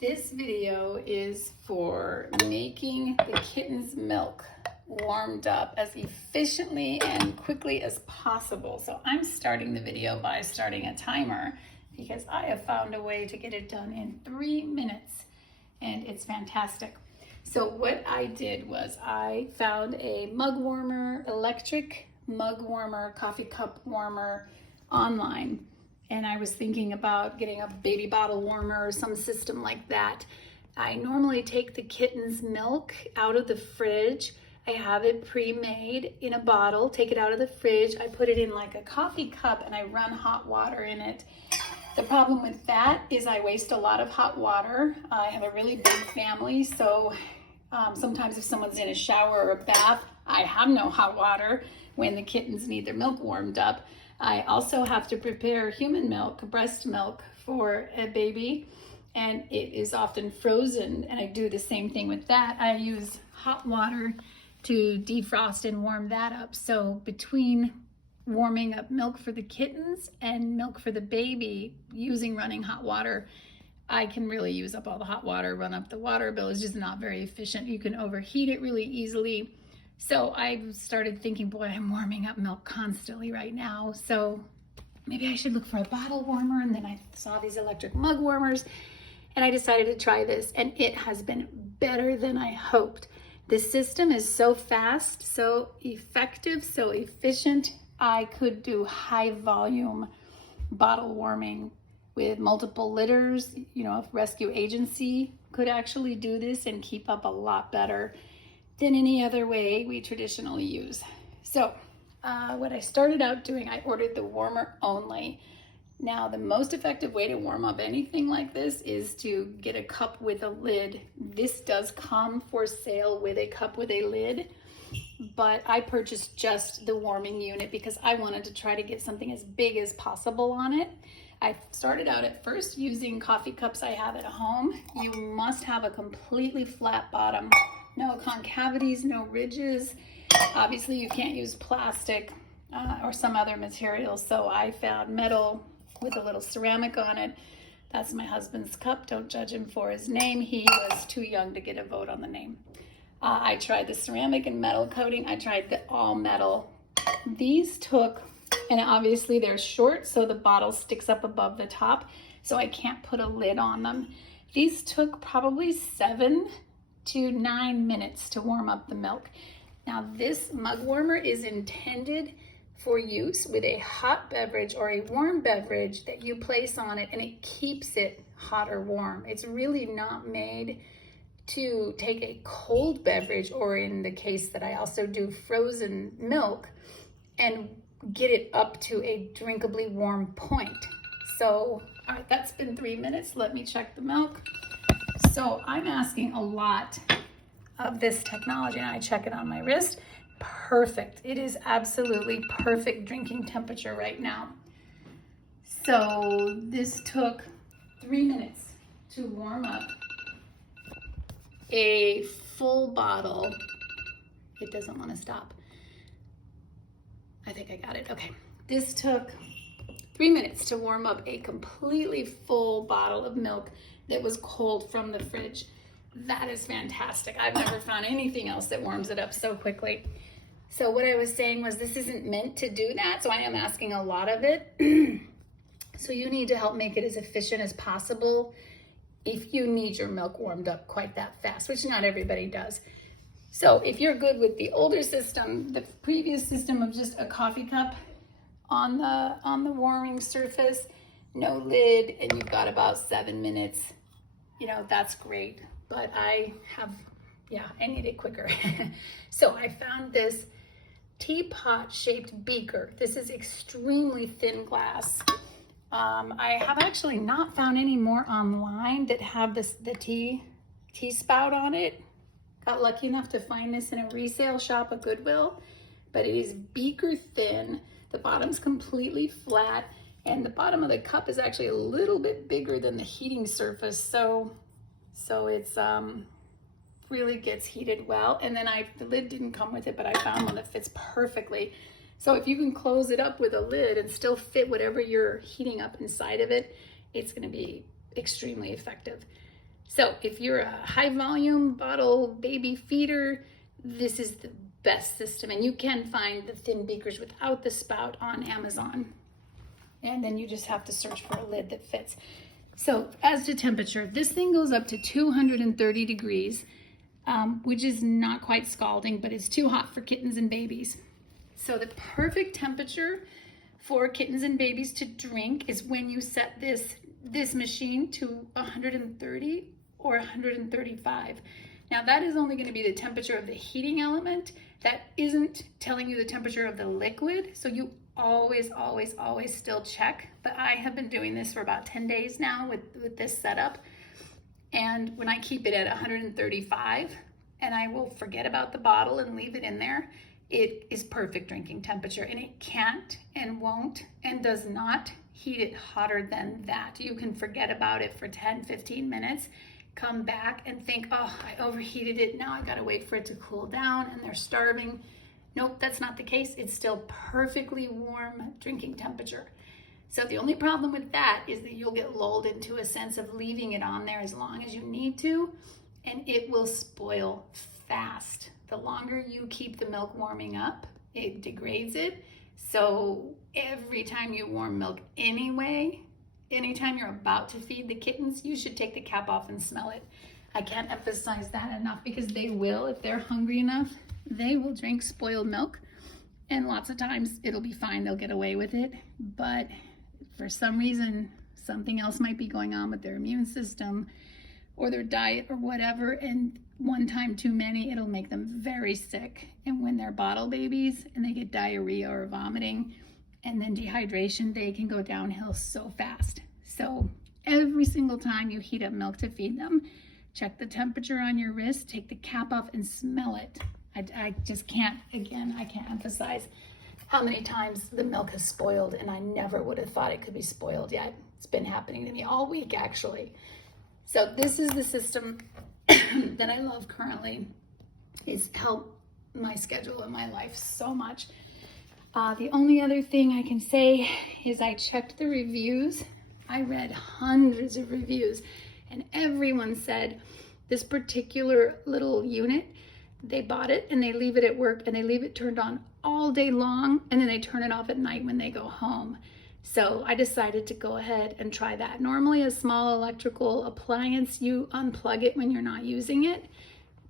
This video is for making the kitten's milk warmed up as efficiently and quickly as possible. So I'm starting the video by starting a timer because I have found a way to get it done in 3 minutes and it's fantastic. So what I did was I found a mug warmer, electric mug warmer, coffee cup warmer online. And I was thinking about getting a baby bottle warmer or some system like that. I normally take the kitten's milk out of the fridge. I have it pre-made in a bottle, take it out of the fridge. I put it in like a coffee cup and I run hot water in it. The problem with that is I waste a lot of hot water. I have a really big family, so sometimes if someone's in a shower or a bath, I have no hot water when the kittens need their milk warmed up. I also have to prepare human milk, breast milk for a baby, and it is often frozen, and I do the same thing with that. I use hot water to defrost and warm that up. So between warming up milk for the kittens and milk for the baby using running hot water, I can really use up all the hot water, run up the water bill. It's just not very efficient. You can overheat it really easily. So I started thinking, boy, I'm warming up milk constantly right now. So maybe I should look for a bottle warmer. And then I saw these electric mug warmers and I decided to try this, and it has been better than I hoped. The system is so fast, so effective, so efficient. I could do high volume bottle warming with multiple litters. You know, if rescue agency could actually do this and keep up a lot better than any other way we traditionally use. So what I started out doing, I ordered the warmer only. Now, the most effective way to warm up anything like this is to get a cup with a lid. This does come for sale with a cup with a lid, but I purchased just the warming unit because I wanted to try to get something as big as possible on it. I started out at first using coffee cups I have at home. You must have a completely flat bottom. No concavities, no ridges. Obviously you can't use plastic or some other material, so I found metal with a little ceramic on it. That's my husband's cup. Don't judge him for his name. He was too young to get a vote on the name. I tried the ceramic and metal coating. I tried the all metal. These took, and obviously they're short, so the bottle sticks up above the top, so I can't put a lid on them. These took probably 7 to 9 minutes to warm up the milk. Now this mug warmer is intended for use with a hot beverage or a warm beverage that you place on it, and it keeps it hot or warm. It's really not made to take a cold beverage, or in the case that I also do frozen milk, and get it up to a drinkably warm point. So, all right, that's been 3 minutes. Let me check the milk. So I'm asking a lot of this technology, and I check it on my wrist. Perfect. It is absolutely perfect drinking temperature right now. So this took 3 minutes to warm up a full bottle. It doesn't want to stop. I think I got it. Okay. This took 3 minutes to warm up a completely full bottle of milk that was cold from the fridge. That is fantastic. I've never found anything else that warms it up so quickly. So what I was saying was this isn't meant to do that, so I am asking a lot of it. So you need to help make it as efficient as possible if you need your milk warmed up quite that fast, which not everybody does. So if you're good with the older system, the previous system of just a coffee cup on the warming surface, no lid, and you've got about 7 minutes, you know, that's great. But I need it quicker. So I found this teapot shaped beaker. This is extremely thin glass. I have actually not found any more online that have the tea spout on it. Got lucky enough to find this in a resale shop, a Goodwill, but it is beaker thin. The bottom's completely flat, and the bottom of the cup is actually a little bit bigger than the heating surface. So it's really gets heated well. And then the lid didn't come with it, but I found one that fits perfectly. So if you can close it up with a lid and still fit whatever you're heating up inside of it, it's gonna be extremely effective. So if you're a high volume bottle baby feeder, this is the best system. And you can find the thin beakers without the spout on Amazon. And then you just have to search for a lid that fits. So as to temperature, this thing goes up to 230 degrees, which is not quite scalding, but it's too hot for kittens and babies. So the perfect temperature for kittens and babies to drink is when you set this machine to 130 or 135. Now that is only going to be the temperature of the heating element. That isn't telling you the temperature of the liquid. So you always still check. But I have been doing this for about 10 days now with this setup. And when I keep it at 135 and I will forget about the bottle and leave it in there, it is perfect drinking temperature, and it can't and won't and does not heat it hotter than that. You can forget about it for 10-15 minutes, come back and think, oh, I overheated it, now I gotta wait for it to cool down and they're starving. Nope, that's not the case. It's still perfectly warm drinking temperature. So the only problem with that is that you'll get lulled into a sense of leaving it on there as long as you need to, and it will spoil fast. The longer you keep the milk warming up, it degrades it. So every time you warm milk anyway, anytime you're about to feed the kittens, you should take the cap off and smell it. I can't emphasize that enough, because they will, if they're hungry enough, they will drink spoiled milk. And lots of times it'll be fine, they'll get away with it. But for some reason, something else might be going on with their immune system or their diet or whatever, and one time too many, it'll make them very sick. And when they're bottle babies and they get diarrhea or vomiting and then dehydration, they can go downhill so fast. So every single time you heat up milk to feed them, check the temperature on your wrist, take the cap off and smell it. I just can't, again, I can't emphasize how many times the milk has spoiled, and I never would have thought it could be spoiled yet. It's been happening to me all week, actually. So this is the system that I love currently. It's helped my schedule and my life so much. The only other thing I can say is I checked the reviews. I read hundreds of reviews, and everyone said this particular little unit, they bought it and they leave it at work and they leave it turned on all day long, and then they turn it off at night when they go home. So I decided to go ahead and try that. Normally a small electrical appliance, you unplug it when you're not using it.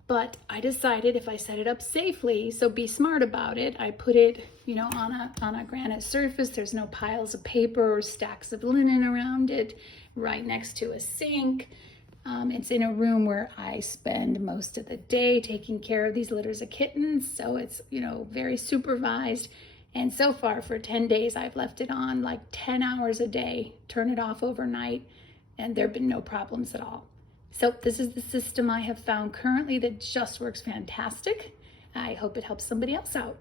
But I decided if I set it up safely, so be smart about it. I put it, on a granite surface. There's no piles of paper or stacks of linen around it, right next to a sink. It's in a room where I spend most of the day taking care of these litters of kittens. So it's, very supervised. And so far for 10 days, I've left it on like 10 hours a day, turn it off overnight, and there have been no problems at all. So this is the system I have found currently that just works fantastic. I hope it helps somebody else out.